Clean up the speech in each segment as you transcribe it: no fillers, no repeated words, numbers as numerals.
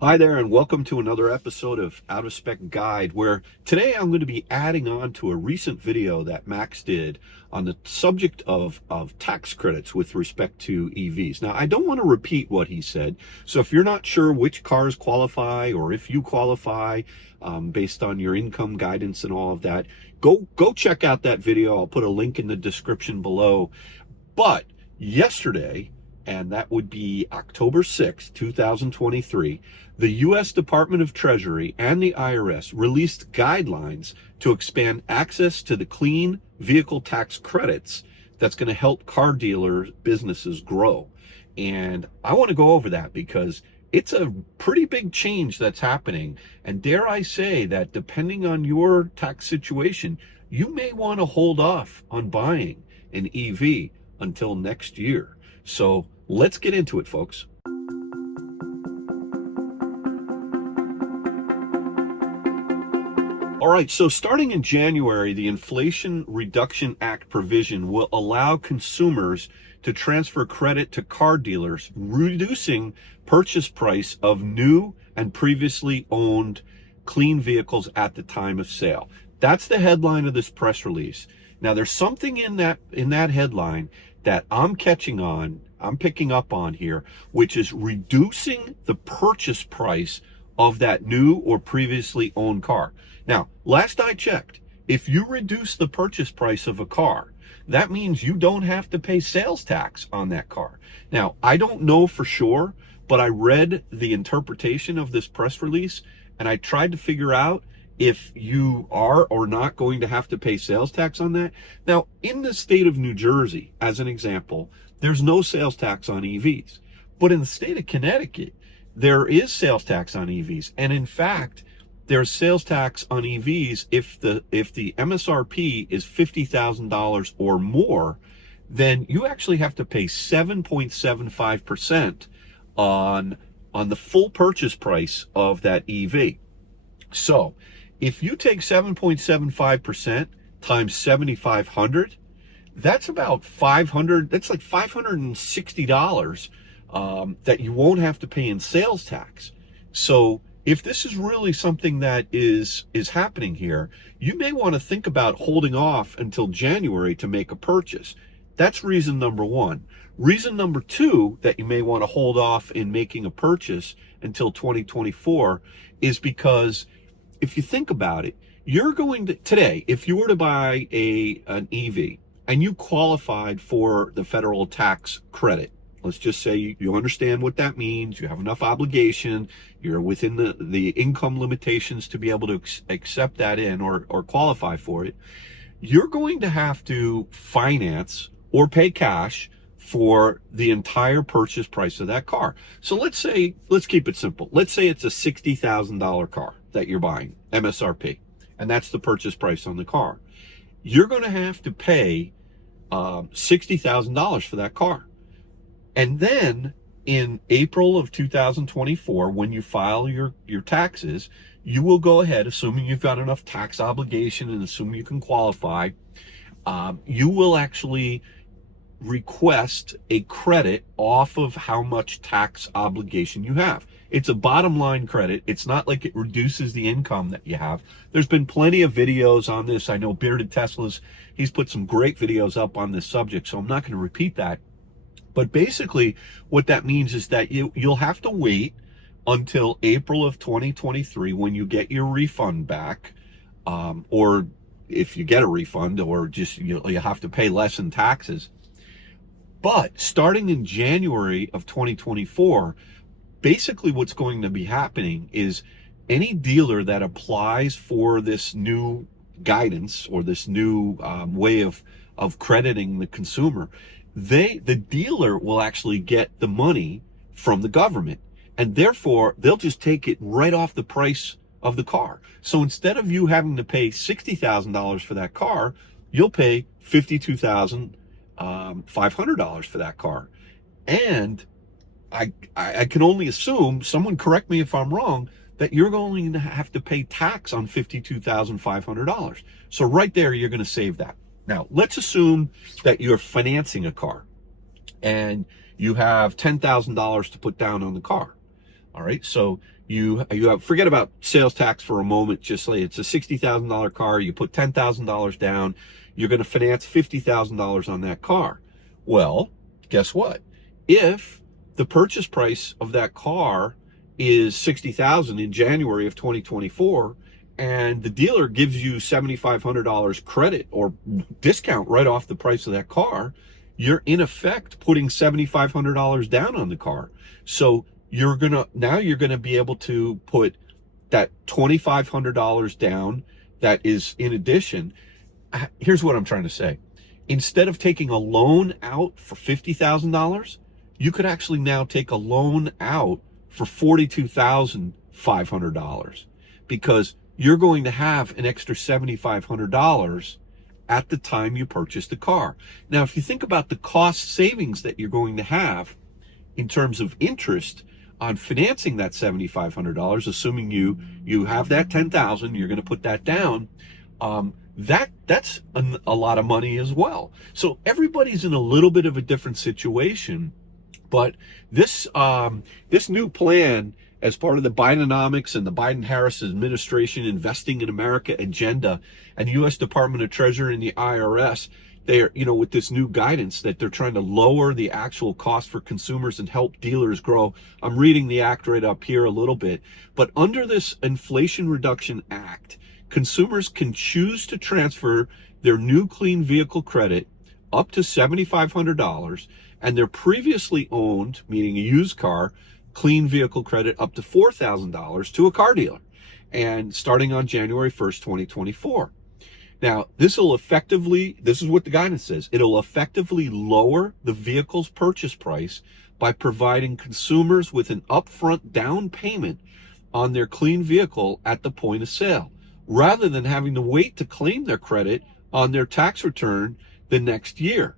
Hi there, and welcome to another episode of Out of Spec Guide, where today I'm going to be adding on to a recent video that Max did on the subject of tax credits with respect to EVs. Now, I don't want to repeat what he said, so if you're not sure which cars qualify or if you qualify based on your income guidance and all of that, go check out that video. I'll put a link in the description below. But yesterday, and that would be October 6th, 2023, the U.S. Department of Treasury and the IRS released guidelines to expand access to the clean vehicle tax credits that's going to help car dealer businesses grow. And I want to go over that because it's a pretty big change that's happening. And dare I say that depending on your tax situation, you may want to hold off on buying an EV until next year. So let's get into it, folks. All right, so starting in January, the Inflation Reduction Act provision will allow consumers to transfer credit to car dealers, reducing purchase price of new and previously owned clean vehicles at the time of sale. That's the headline of this press release. Now, there's something in that headline that I'm picking up on here, which is reducing the purchase price of that new or previously owned car. Now, last I checked, if you reduce the purchase price of a car, that means you don't have to pay sales tax on that car. Now, I don't know for sure, but I read the interpretation of this press release and I tried to figure out if you are or not going to have to pay sales tax on that. Now, in the state of New Jersey, as an example, there's no sales tax on EVs. But in the state of Connecticut, there is sales tax on EVs. And in fact, there's sales tax on EVs if the MSRP is $50,000 or more, then you actually have to pay 7.75% on the full purchase price of that EV. So if you take 7.75% times 7,500, that's about $500. That's like $560 that you won't have to pay in sales tax. So if this is really something that is happening here, you may want to think about holding off until January to make a purchase. That's reason number one. Reason number two that you may want to hold off in making a purchase until 2024 is because if you think about it, you're going to today, if you were to buy an EV and you qualified for the federal tax credit, let's just say you understand what that means, you have enough obligation, you're within the income limitations to be able to accept that in or qualify for it, you're going to have to finance or pay cash for the entire purchase price of that car. So let's keep it simple. Let's say it's a $60,000 car that you're buying, MSRP, and that's the purchase price on the car. You're going to have to pay $60,000 for that car. And then in April of 2024, when you file your taxes, you will go ahead, assuming you've got enough tax obligation and assuming you can qualify, you will actually request a credit off of how much tax obligation you have. It's a bottom line credit. It's not like it reduces the income that you have. There's been plenty of videos on this. I know Bearded Teslas, he's put some great videos up on this subject, so I'm not going to repeat that. But basically what that means is that you'll have to wait until April of 2023 when you get your refund back, or if you get a refund, or just you have to pay less in taxes. But starting in January of 2024, basically what's going to be happening is any dealer that applies for this new guidance or this new way of crediting the consumer, the dealer will actually get the money from the government, and therefore they'll just take it right off the price of the car. So instead of you having to pay $60,000 for that car, you'll pay $52,500 for that car. And I can only assume, someone correct me if I'm wrong, that you're going to have to pay tax on $52,500. So right there, you're going to save that. Now, let's assume that you're financing a car and you have $10,000 to put down on the car. All right, so you have, forget about sales tax for a moment. Just say it's a $60,000 car. You put $10,000 down. You're going to finance $50,000 on that car. Well, guess what? If the purchase price of that car is $60,000 in January of 2024, and the dealer gives you $7,500 credit or discount right off the price of that car, you're in effect putting $7,500 down on the car. So you're gonna be able to put that $2,500 down. That is in addition. Here's what I'm trying to say. Instead of taking a loan out for $50,000, you could actually now take a loan out for $42,500 because you're going to have an extra $7,500 at the time you purchase the car. Now, if you think about the cost savings that you're going to have in terms of interest on financing that $7,500, assuming you have that $10,000, you're going to put that down. That's a lot of money as well. So everybody's in a little bit of a different situation, but this new plan, as part of the Bidenomics and the Biden-Harris administration investing in America agenda, and the U.S. Department of Treasury and the IRS, they're, with this new guidance that they're trying to lower the actual cost for consumers and help dealers grow. I'm reading the act right up here a little bit, but under this Inflation Reduction Act, consumers can choose to transfer their new clean vehicle credit up to $7,500 and their previously owned, meaning a used car, clean vehicle credit up to $4,000 to a car dealer, and starting on January 1st, 2024. Now, this is what the guidance says, it'll effectively lower the vehicle's purchase price by providing consumers with an upfront down payment on their clean vehicle at the point of sale, rather than having to wait to claim their credit on their tax return the next year.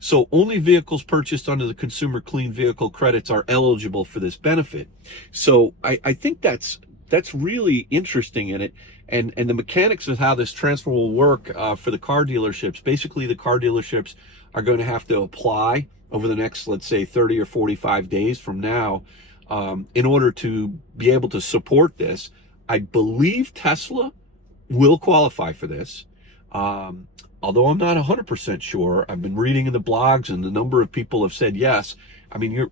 So only vehicles purchased under the consumer clean vehicle credits are eligible for this benefit. So I think that's really interesting in it. And the mechanics of how this transfer will work for the car dealerships. Basically, the car dealerships are going to have to apply over the next, let's say, 30 or 45 days from now in order to be able to support this. I believe Tesla will qualify for this. Although I'm not 100% sure. I've been reading in the blogs, and the number of people have said yes. I mean,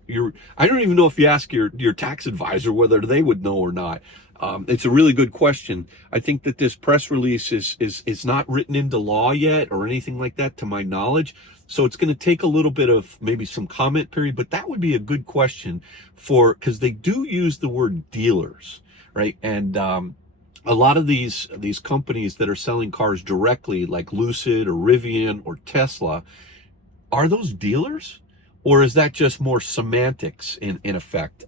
I don't even know if you ask your tax advisor whether they would know or not. It's a really good question. I think that this press release is not written into law yet or anything like that, to my knowledge. So it's going to take a little bit of maybe some comment period, but that would be a good question because they do use the word dealers, right? And, a lot of these companies that are selling cars directly, like Lucid or Rivian or Tesla, are those dealers? Or is that just more semantics in effect?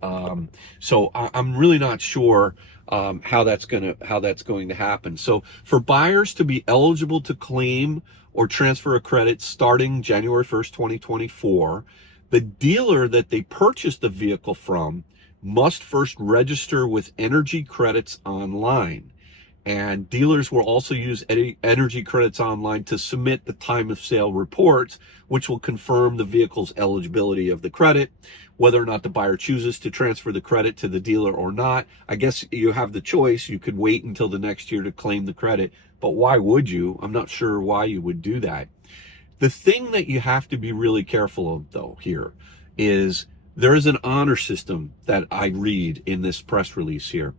So I'm really not sure how that's going to happen. So for buyers to be eligible to claim or transfer a credit starting January 1st, 2024, the dealer that they purchased the vehicle from must first register with Energy Credits Online. And dealers will also use Energy Credits Online to submit the time of sale reports, which will confirm the vehicle's eligibility of the credit, whether or not the buyer chooses to transfer the credit to the dealer or not. I guess you have the choice. You could wait until the next year to claim the credit, but why would you? I'm not sure why you would do that. The thing that you have to be really careful of, though, here is there is an honor system that I read in this press release here,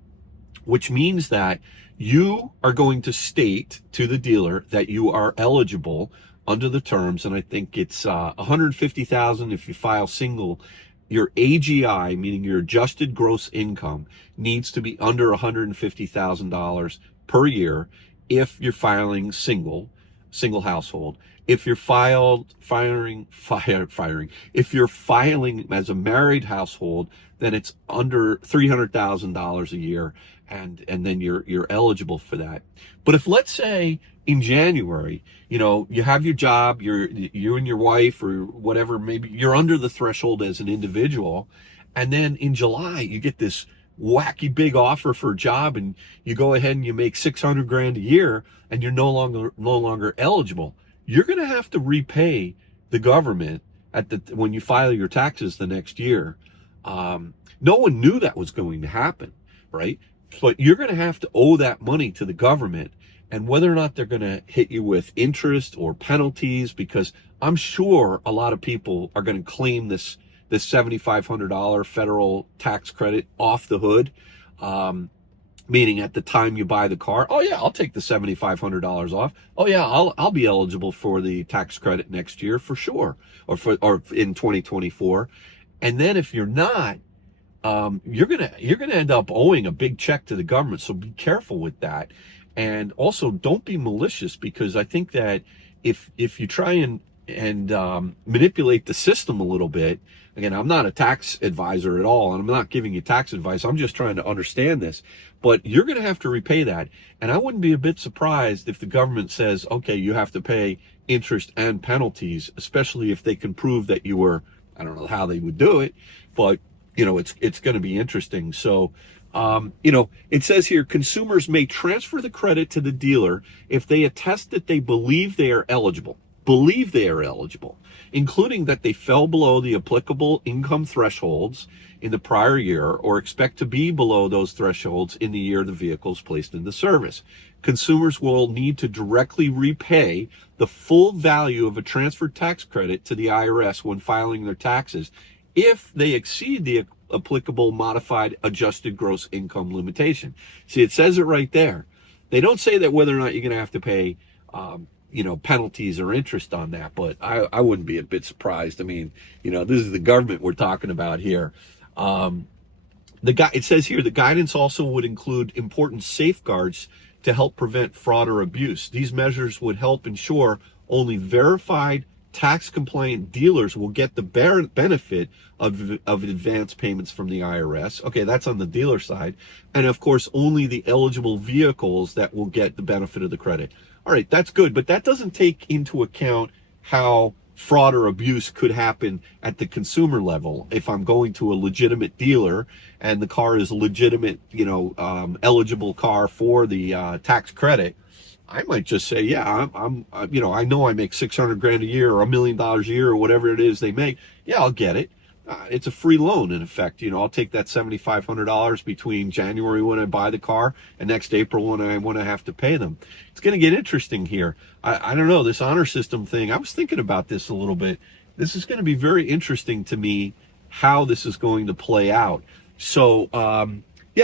which means that you are going to state to the dealer that you are eligible under the terms, and I think it's $150,000 if you file single. Your AGI, meaning your adjusted gross income, needs to be under $150,000 per year if you're filing single household. If you're if you're filing as a married household, then it's under $300,000 a year, and then you're eligible for that. But if, let's say, in January, you have your job, you and your wife or whatever, maybe you're under the threshold as an individual, and then in July you get this wacky big offer for a job, and you go ahead and you make $600,000 a year, and you're no longer eligible. You're going to have to repay the government when you file your taxes the next year, No one knew that was going to happen, right? But you're going to have to owe that money to the government, and whether or not they're going to hit you with interest or penalties, because I'm sure a lot of people are going to claim this $7,500 federal tax credit off the hood. Meaning at the time you buy the car, oh yeah, I'll take the $7,500 off. Oh yeah, I'll be eligible for the tax credit next year for sure, or in 2024. And then if you're not, you're gonna end up owing a big check to the government. So be careful with that, and also don't be malicious, because I think that if you try and manipulate the system a little bit. Again, I'm not a tax advisor at all, and I'm not giving you tax advice. I'm just trying to understand this. But you're going to have to repay that. And I wouldn't be a bit surprised if the government says, okay, you have to pay interest and penalties, especially if they can prove that you were, I don't know how they would do it, but it's going to be interesting. So, it says here, consumers may transfer the credit to the dealer if they attest that they believe they are eligible, including that they fell below the applicable income thresholds in the prior year or expect to be below those thresholds in the year the vehicle is placed into service. Consumers will need to directly repay the full value of a transferred tax credit to the IRS when filing their taxes if they exceed the applicable modified adjusted gross income limitation. See, it says it right there. They don't say that whether or not you're going to have to pay penalties or interest on that, but I wouldn't be a bit surprised. I mean, this is the government we're talking about here. It says here, the guidance also would include important safeguards to help prevent fraud or abuse. These measures would help ensure only verified tax compliant dealers will get the benefit of advance payments from the IRS. Okay, that's on the dealer side. And of course, only the eligible vehicles that will get the benefit of the credit. All right, that's good, but that doesn't take into account how fraud or abuse could happen at the consumer level. If I'm going to a legitimate dealer and the car is a legitimate, eligible car for the tax credit, I might just say, yeah, I know I make 600 grand a year or $1 million a year or whatever it is they make. Yeah, I'll get it. It's a free loan in effect. I'll take that $7,500 between January when I buy the car and next April when I have to pay them. It's going to get interesting here. I don't know, this honor system thing. I was thinking about this a little bit. This is going to be very interesting to me how this is going to play out. So,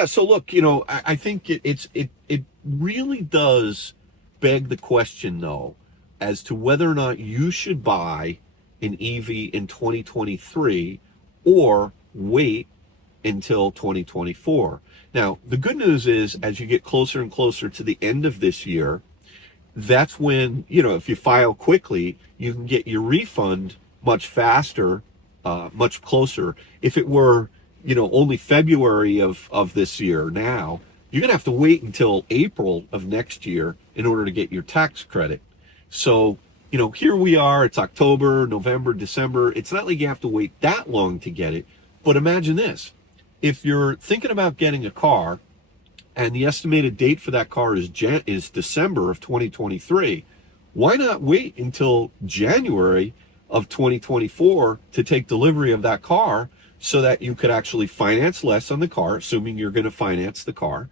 so look, I think it really does beg the question, though, as to whether or not you should buy an EV in 2023 or wait until 2024. Now, the good news is, as you get closer and closer to the end of this year, that's when, if you file quickly, you can get your refund much faster, much closer. If it were, only February of this year now, you're going to have to wait until April of next year in order to get your tax credit. So, here we are, it's October, November, December. It's not like you have to wait that long to get it. But imagine this. If you're thinking about getting a car and the estimated date for that car is December of 2023, why not wait until January of 2024 to take delivery of that car so that you could actually finance less on the car, assuming you're going to finance the car,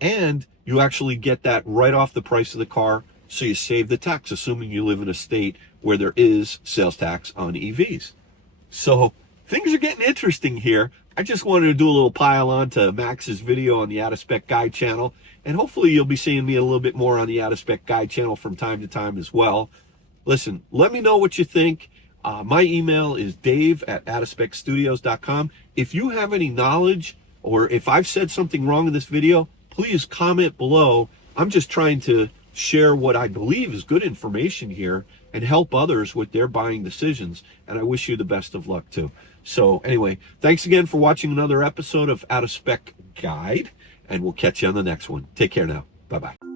and you actually get that right off the price of the car, so you save the tax, assuming you live in a state where there is sales tax on EVs. So things are getting interesting here. I just wanted to do a little pile on to Max's video on the Out of Spec Guide channel, and hopefully you'll be seeing me a little bit more on the Out of Spec Guide channel from time to time as well. Listen, let me know what you think. My email is dave@outofspecstudios.com. If you have any knowledge, or if I've said something wrong in this video, please comment below. I'm just trying to share what I believe is good information here and help others with their buying decisions. And I wish you the best of luck too. So anyway, thanks again for watching another episode of Out of Spec Guide, and we'll catch you on the next one. Take care now. Bye-bye.